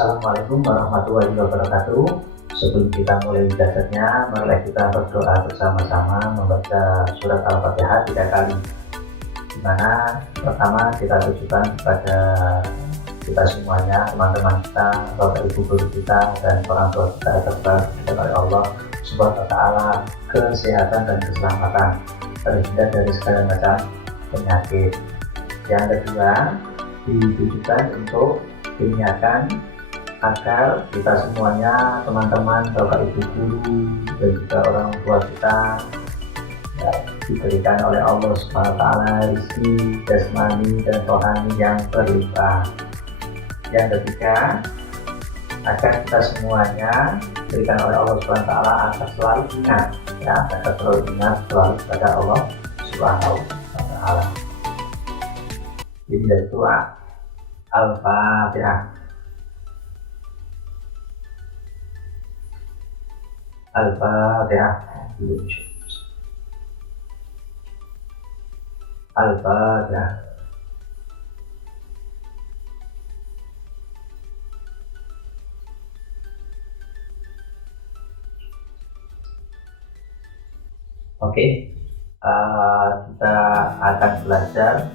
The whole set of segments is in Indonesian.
Assalamualaikum warahmatullahi wabarakatuh. Sebelum kita mulai belajarnya, marilah kita berdoa bersama-sama membaca surat Al-Fatihah 3 kali. Dimana pertama kita tujukan kepada kita semuanya, teman-teman kita, bapak ibu guru kita, dan orang tua kita serta oleh Allah Subhanahu wa Ta'ala kesehatan dan keselamatan, terhindar dari segala macam penyakit. Yang kedua ditujukan untuk diingatkan agar kita semuanya, teman-teman, bapak ibu guru dan juga orang tua kita ya, diberikan oleh Allah Subhanahu wa Ta'ala rezeki jasmani dan rohani yang berlimpah. Yang ketiga, agar kita semuanya diberikan oleh Allah Subhanahu wa Ta'ala agar selalu ingat ya, agar selalu ingat selalu kepada Allah Subhanahu wa Ta'ala. Ini dari surah Al-Fatihah. Al-Fatihah. Al-Fatihah. Oke, kita akan belajar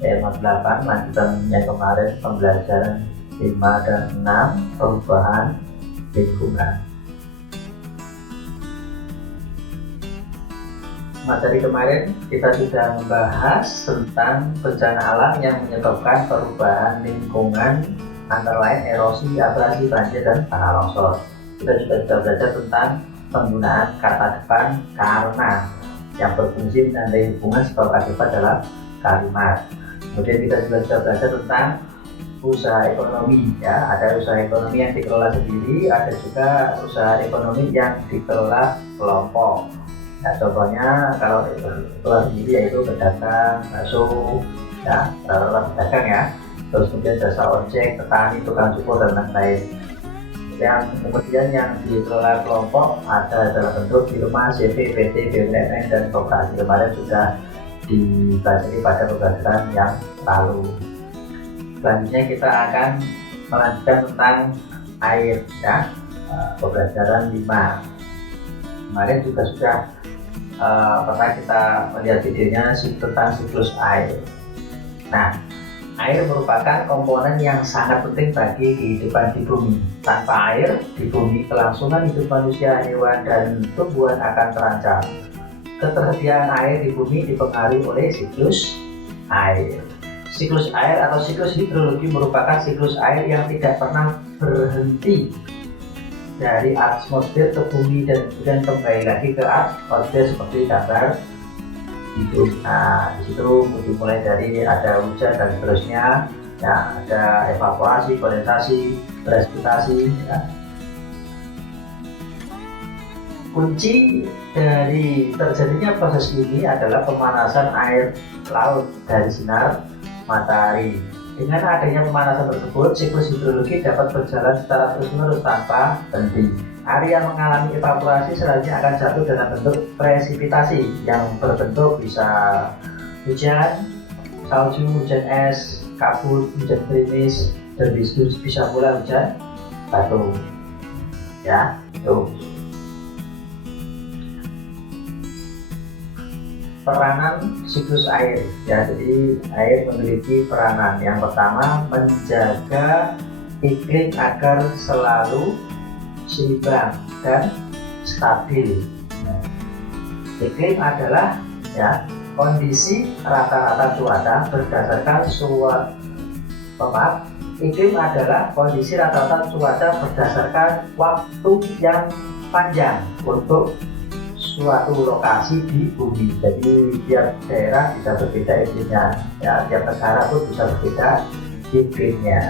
tema 8 lanjutannya kemarin, pembelajaran 5 dan 6 perubahan lingkungan. Materi kemarin kita sudah membahas tentang bencana alam yang menyebabkan perubahan lingkungan, antara lain erosi, abrasi, banjir, dan tanah longsor. Kita juga sudah belajar tentang penggunaan kata depan karena yang berfungsi menandai hubungan sebab akibat dalam kalimat. Kemudian kita juga sudah belajar tentang usaha ekonomi ya, ada usaha ekonomi yang dikelola sendiri, ada juga usaha ekonomi yang dikelola kelompok. Nah, contohnya kalau dikelola sendiri yaitu pedagang, bakso, ya, pedagang ya, terus kemudian jasa ojek, petani, tukang cukur dan lain-lain. Yang kemudian yang dikelola kelompok ada dalam bentuk firma, CV, PT, BUMN, dan koperasi. Kemarin sudah dibahas pada pembelajaran yang lalu. Selanjutnya kita akan melanjutkan tentang air ya, pembelajaran 5. Kemarin juga sudah pernah kita melihat videonya tentang siklus air. Nah, air merupakan komponen yang sangat penting bagi kehidupan di bumi. Tanpa air di bumi, kelangsungan hidup manusia, hewan, dan tumbuhan akan terancam. Ketersediaan air di bumi dipengaruhi oleh siklus air. Siklus air atau siklus hidrologi merupakan siklus air yang tidak pernah berhenti dari atmosfer ke bumi dan kemudian kembali lagi ke atmosfer seperti gambar itu. Nah, di situ dimulai dari ada hujan dan seterusnya, ya, ada evaporasi, kondensasi, presipitasi. Ya. Kunci dari terjadinya proses ini adalah pemanasan air laut dari sinar matahari. Dengan adanya pemanasan tersebut, siklus hidrologi dapat berjalan secara terus-menerus tanpa henti. Air yang mengalami evaporasi selanjutnya akan jatuh dalam bentuk presipitasi yang berbentuk bisa hujan, salju, hujan es, kabut, hujan gerimis, dan bisa pula hujan batu. Ya, itu. Peranan siklus air ya, jadi air memiliki peranan. Yang pertama, menjaga iklim agar selalu seimbang dan stabil. Iklim adalah ya kondisi rata-rata cuaca berdasarkan iklim adalah kondisi rata-rata cuaca berdasarkan waktu yang panjang untuk suatu lokasi di bumi. Jadi tiap daerah bisa berbeda iklimnya ya, tiap negara pun bisa berbeda iklimnya.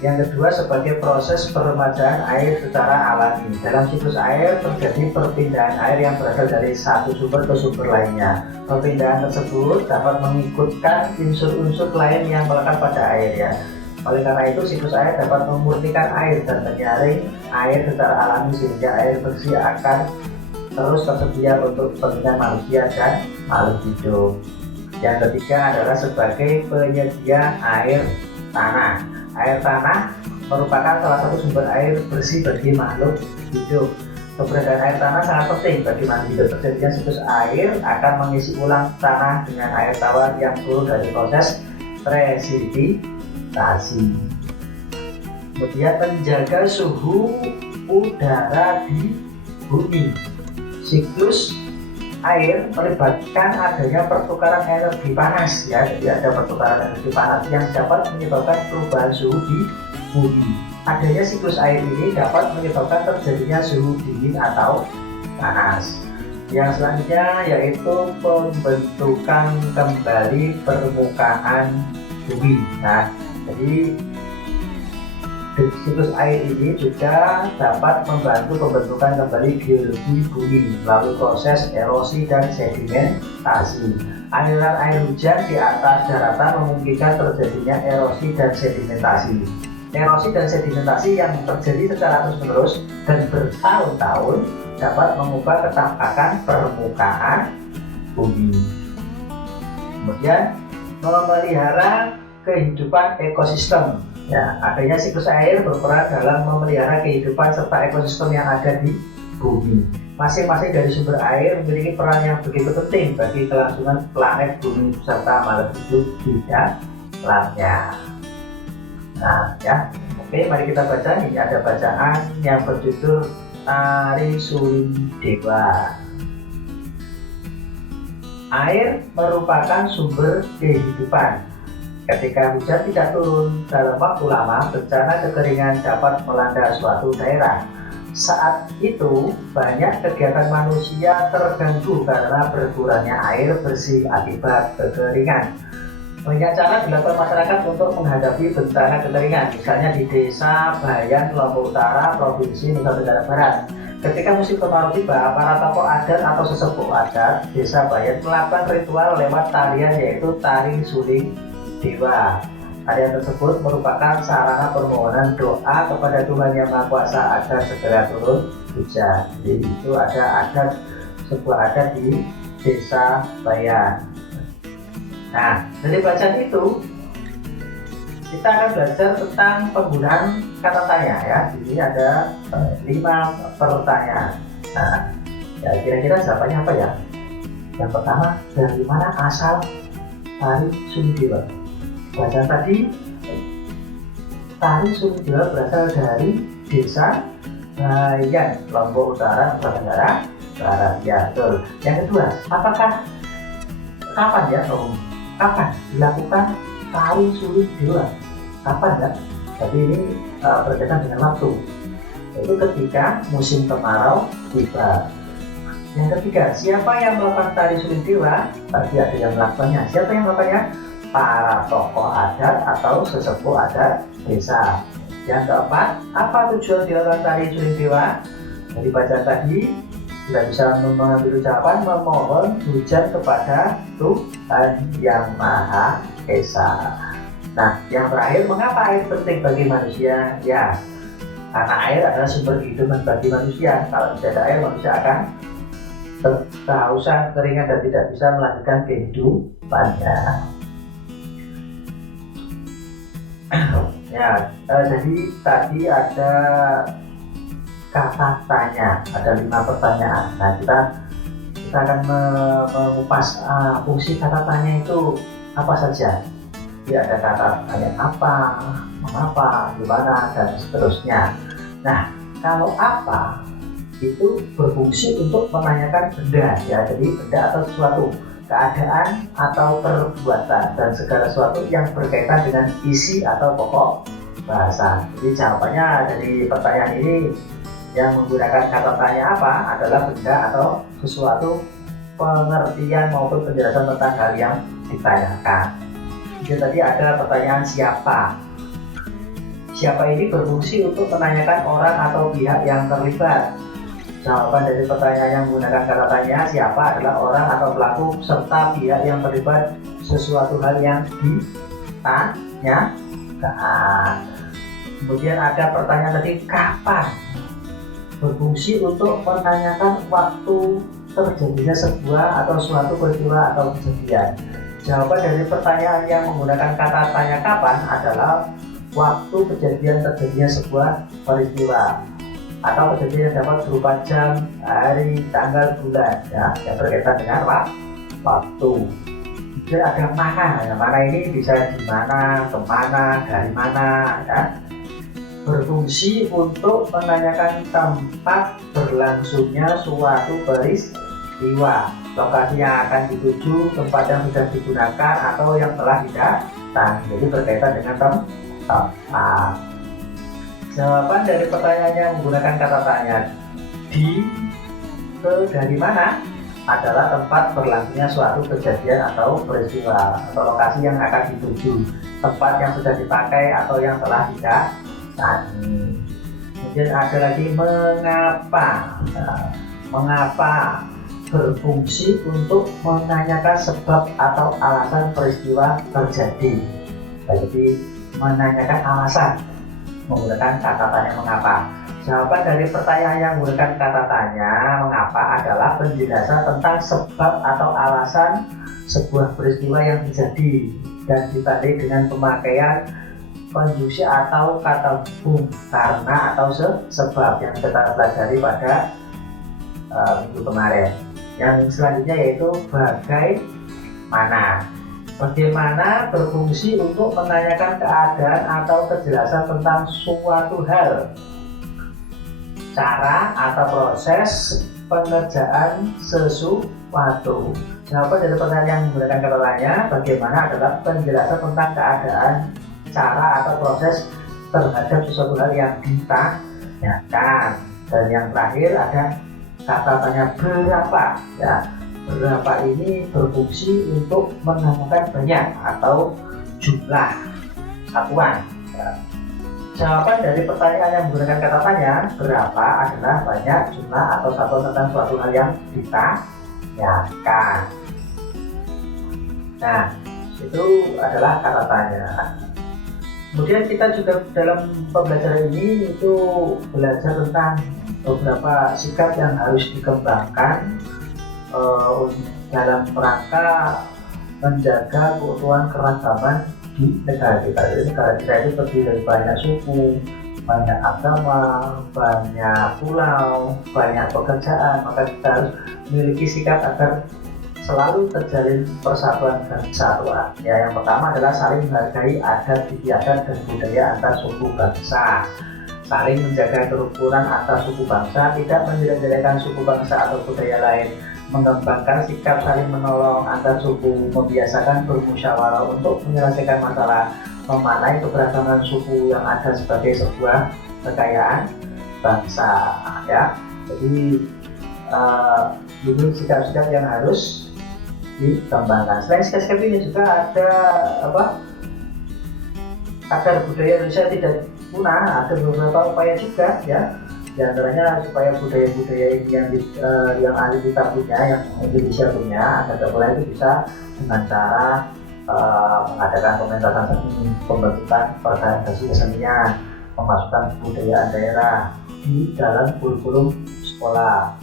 Yang kedua, sebagai proses peremajaan air secara alami. Dalam siklus air terjadi perpindahan air yang berasal dari satu sumber ke sumber lainnya. Perpindahan tersebut dapat mengikutkan unsur-unsur lain yang melekat pada air ya. Oleh karena itu, siklus air dapat memurnikan air dan menyaring air secara alami sehingga air bersih akan terus tersedia untuk kepentingan manusia dan makhluk hidup. Yang ketiga adalah sebagai penyedia air tanah. Air tanah merupakan salah satu sumber air bersih bagi makhluk hidup. Keberadaan air tanah sangat penting bagi makhluk hidup. Terjadinya siklus air akan mengisi ulang tanah dengan air tawar yang turun dari proses presipitasi. Kemudian menjaga suhu udara di bumi. Siklus air melibatkan adanya pertukaran energi panas, ya, jadi ada pertukaran energi panas yang dapat menyebabkan perubahan suhu di bumi. Adanya siklus air ini dapat menyebabkan terjadinya suhu dingin atau panas. Yang selanjutnya yaitu pembentukan kembali permukaan bumi. Nah, jadi siklus air ini juga dapat membantu pembentukan kembali geologi bumi melalui proses erosi dan sedimentasi. Aliran air hujan di atas daratan memungkinkan terjadinya erosi dan sedimentasi. Erosi dan sedimentasi yang terjadi secara terus-menerus dan bertahun-tahun dapat mengubah ketampakan permukaan bumi. Kemudian memelihara kehidupan ekosistem. Ya, adanya siklus air berperan dalam memelihara kehidupan serta ekosistem yang ada di bumi. Masing-masing dari sumber air memiliki peran yang begitu penting bagi kelangsungan planet bumi serta makhluk hidup di dalamnya. Nah, ya, oke, mari kita baca. Ini ada bacaan yang berjudul Tari Suling Dewa. Air merupakan sumber kehidupan. Ketika hujan tidak turun dalam waktu lama, bencana kekeringan dapat melanda suatu daerah. Saat itu, banyak kegiatan manusia terganggu karena berkurangnya air bersih akibat kekeringan. Banyak cara dilakukan masyarakat untuk menghadapi bencana kekeringan, misalnya di Desa Bayan, Lombok Utara, Provinsi Nusa Tenggara Barat. Ketika musim kemarau tiba, para tokoh adat atau sesepuh adat Desa Bayan melakukan ritual lewat tarian, yaitu tari suling dewa. Tarian tersebut merupakan sarana permohonan doa kepada Tuhan Yang Maha Kuasa agar segera turun hujan. Jadi itu ada adat, sebuah adat di Desa Bayan. Nah, dari bacaan itu kita akan belajar tentang penggunaan kata tanya, ya. Jadi ada 5 pertanyaan. Nah, ya, kira-kira jawabannya apa ya? Yang pertama, dari mana asal tari suling dewa? Bacaan tadi, tari suling dewa berasal dari Desa Bayan, Lombok Utara, Nusa Tenggara Barat. Ya, betul. Yang kedua, apakah kapan ya? Kapan dilakukan tari suling dewa? Kapan ya? Jadi ini berkaitan dengan waktu. Itu ketika musim kemarau tiba. Yang ketiga, siapa yang melakukan tari suling dewa? Tadi ada yang melakukannya. Siapa yang melakukannya? Para tokoh adat atau sesepuh adat desa. Yang keempat, apa tujuan dilakukan tari suling dewa? Dari bacaan tadi kita bisa mengambil jawaban, memohon hujan kepada Tuhan Yang Maha Esa. Nah, yang terakhir, mengapa air penting bagi manusia? Ya, karena air adalah sumber kehidupan bagi manusia. Kalau tidak ada air, manusia akan kehausan, keringat, dan tidak bisa melanjutkan kehidupannya. Ya, jadi tadi ada kata tanya, ada 5 pertanyaan. Nah, kita akan mengupas fungsi kata tanya itu apa saja. Ya, ada kata tanya apa, mengapa, gimana, dan seterusnya. Nah, kalau apa itu berfungsi untuk menanyakan benda, ya, jadi benda atau sesuatu, keadaan atau perbuatan, dan segala sesuatu yang berkaitan dengan isi atau pokok bahasa. Jadi jawabannya dari pertanyaan ini yang menggunakan kata tanya apa adalah benda atau sesuatu, pengertian maupun penjelasan tentang hal yang ditanyakan. Jadi tadi ada pertanyaan siapa. Siapa ini berfungsi untuk menanyakan orang atau pihak yang terlibat. Jawaban dari pertanyaan yang menggunakan kata tanya siapa adalah orang atau pelaku serta pihak yang terlibat sesuatu hal yang ditanyakan. Kemudian ada pertanyaan tadi kapan, berfungsi untuk menanyakan waktu terjadinya sebuah atau suatu peristiwa atau kejadian. Jawaban dari pertanyaan yang menggunakan kata tanya kapan adalah waktu kejadian terjadinya sebuah peristiwa atau kejadian yang dapat berupa jam, hari, tanggal, bulan, ya, yang berkaitan dengan waktu. Kemudian ada mana, ya, mana ini bisa di mana, kemana, dari mana, ya. Berfungsi untuk menanyakan tempat berlangsungnya suatu peristiwa, lokasi yang akan dituju, tempat yang sudah digunakan atau yang telah didatangi. Jadi berkaitan dengan tempat. Jawaban dari pertanyaannya menggunakan kata tanya di, ke, dari mana adalah tempat berlangsungnya suatu kejadian atau peristiwa atau lokasi yang akan dituju, tempat yang sudah dipakai atau yang telah didatangi. Kemudian ada lagi mengapa. Nah, mengapa berfungsi untuk menanyakan sebab atau alasan peristiwa terjadi. Jadi menanyakan alasan menggunakan kata tanya mengapa. Jawaban dari pertanyaan yang menggunakan kata tanya mengapa adalah penjelasan tentang sebab atau alasan sebuah peristiwa yang terjadi dan ditandai dengan pemakaian konjungsi atau kata hubung karena atau sebab yang kita pelajari pada minggu kemarin. Yang selanjutnya yaitu bagaimana. Bagaimana berfungsi untuk menanyakan keadaan atau kejelasan tentang suatu hal, cara atau proses pengerjaan sesuatu. Jawaban dari pertanyaan yang menggunakan kata tanya bagaimana adalah penjelasan tentang keadaan, cara atau proses terhadap sesuatu hal yang ditanyakan. Dan yang terakhir ada kata tanya berapa, ya. Berapa ini berfungsi untuk menanyakan banyak atau jumlah satuan, ya. Jawaban dari pertanyaan yang menggunakan kata tanya berapa adalah banyak, jumlah atau satuan tentang suatu hal yang ditanyakan. Nah, itu adalah kata tanya. Kemudian kita juga dalam pembelajaran ini itu belajar tentang beberapa sikap yang harus dikembangkan dalam rangka menjaga keutuhan keragaman di negara kita. Jadi negara kita itu terdiri dari banyak suku, banyak agama, banyak pulau, banyak pekerjaan. Maka kita harus memiliki sikap agar selalu terjalin persatuan dan kesatuan. Ya, yang pertama adalah saling menghargai adat istiadat dan budaya antar suku bangsa. Saling menjaga kerukunan antar suku bangsa, tidak menjelek-jelekan suku bangsa atau budaya lain, mengembangkan sikap saling menolong antar suku, membiasakan bermusyawarah untuk menyelesaikan masalah, memaknai keberagaman suku yang ada sebagai sebuah kekayaan bangsa, ya. Jadi ini sikap-sikap yang harus dikembangkan. Selain sikap-sikap ini juga ada agar budaya Indonesia tidak punah, ada beberapa upaya juga, ya. Di antaranya supaya budaya-budaya ini yang ahli kita punya, yang Indonesia punya, agar budaya itu bisa dengan cara mengadakan pementasan seni, pembentukan organisasi kesenian, memasukkan kebudayaan daerah di dalam kurikulum sekolah,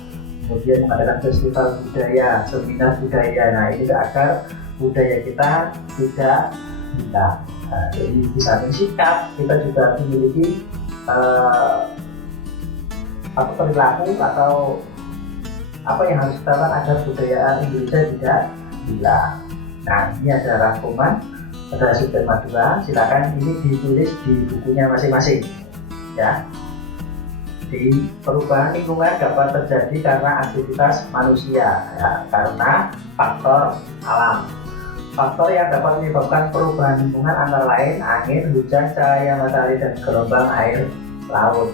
kemudian mengadakan festival budaya, seminar budaya. Nah, ini agar budaya kita tidak hilang. Nah, jadi di samping sikap, kita juga memiliki perilaku atau apa yang harus kita lakukan agar budaya Indonesia tidak hilang. Nah, ini ada rangkuman pada subtema 2. Silakan ini ditulis di bukunya masing-masing, ya. Di perubahan lingkungan dapat terjadi karena aktivitas manusia, ya, karena faktor alam. Faktor yang dapat menyebabkan perubahan lingkungan antara lain angin, hujan, cahaya matahari, dan gelombang air laut.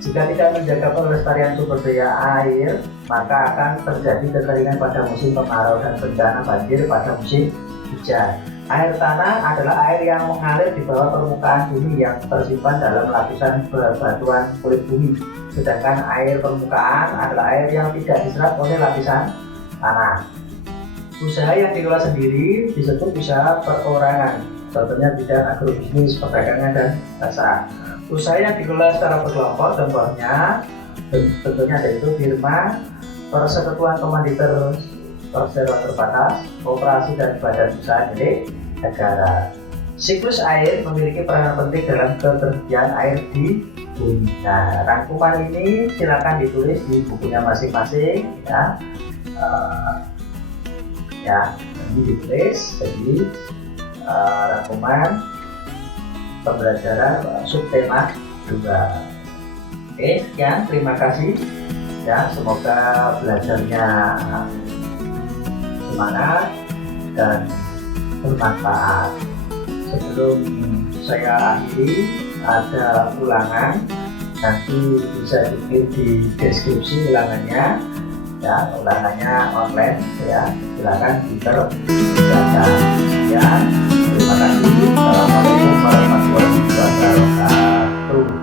Jika tidak menjaga pelestarian sumber daya air, maka akan terjadi kekeringan pada musim kemarau dan bencana banjir pada musim hujan. Air tanah adalah air yang mengalir di bawah permukaan bumi yang tersimpan dalam lapisan bebatuan kulit bumi. Sedangkan air permukaan adalah air yang tidak diserap oleh lapisan tanah. Usaha yang dikelola sendiri disebut usaha perorangan. Contohnya bidang agrobisnis, perdagangan, dan jasa. Usaha yang dikelola secara berkelompok, contohnya tentunya ada itu firma, persekutuan komanditer, perseroan terbatas, koperasi, dan badan usaha milik negara. Siklus air memiliki peranan penting dalam ketersediaan air di bumi. Nah, rangkuman ini silakan ditulis di bukunya masing-masing ya. Ini ditulis jadi rangkuman pembelajaran subtema 2. Oke, sekian, terima kasih ya, semoga belajarnya semangat dan bermanfaat. Sebelum saya akhiri, ada ulangan, nanti bisa diklik di deskripsi ulangannya ya, ulangannya online ya, silakan dikerjakan ya. Terima kasih. Assalamualaikum warahmatullahi wabarakatuh.